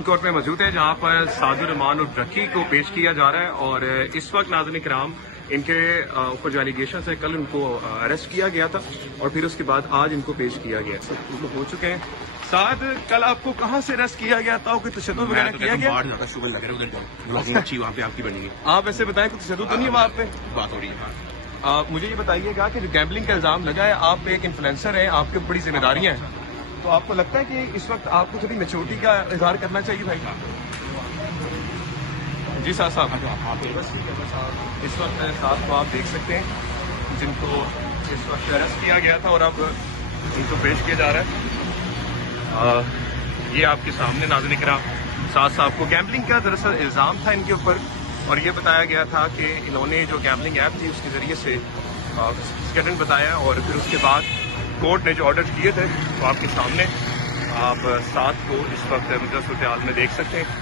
Court में मौजूद है जहां पर सादुर रहमान और रकी को पेश किया जा रहा है और इस वक्त नाज़रीन किराम इनके ऊपर जो एलिगेशन है कल उनको अरेस्ट किया गया था और फिर उसके बाद आज इनको पेश किया गया सब हो चुके हैं। साद कल आपको कहाँ से अरेस्ट किया गया था? कोई तशद्दुद वगैरह किया गया? वहाँ पे आपकी बनेगी। आप ऐसे बताएं कोई तशद्दुद तो नहीं है वहाँ पे? बात हो रही है। मुझे ये बताइएगा कि जो गैम्बलिंग का इल्जाम लगा है, आप एक इन्फ्लुएंसर हैं, आपके बड़ी जिम्मेदारियां हैं, तो आपको लगता है कि इस वक्त आपको थोड़ी मेच्योरिटी का इजहार करना चाहिए भाई? जी साहब इस वक्त साथ को आप देख सकते हैं जिनको इस वक्त अरेस्ट किया गया था और अब इनको पेश किया जा रहा है। ये आपके सामने नाज़रीन किराम साहब को गैम्बलिंग का दरअसल इल्ज़ाम था इनके ऊपर और ये बताया गया था कि इन्होंने जो गैम्बलिंग ऐप थी उसके ज़रिए से स्केलेंट बताया और फिर उसके बाद कोर्ट ने जो ऑर्डर किए थे तो आपके सामने आप साथ को इस वक्त सूरत हाल में देख सकते हैं।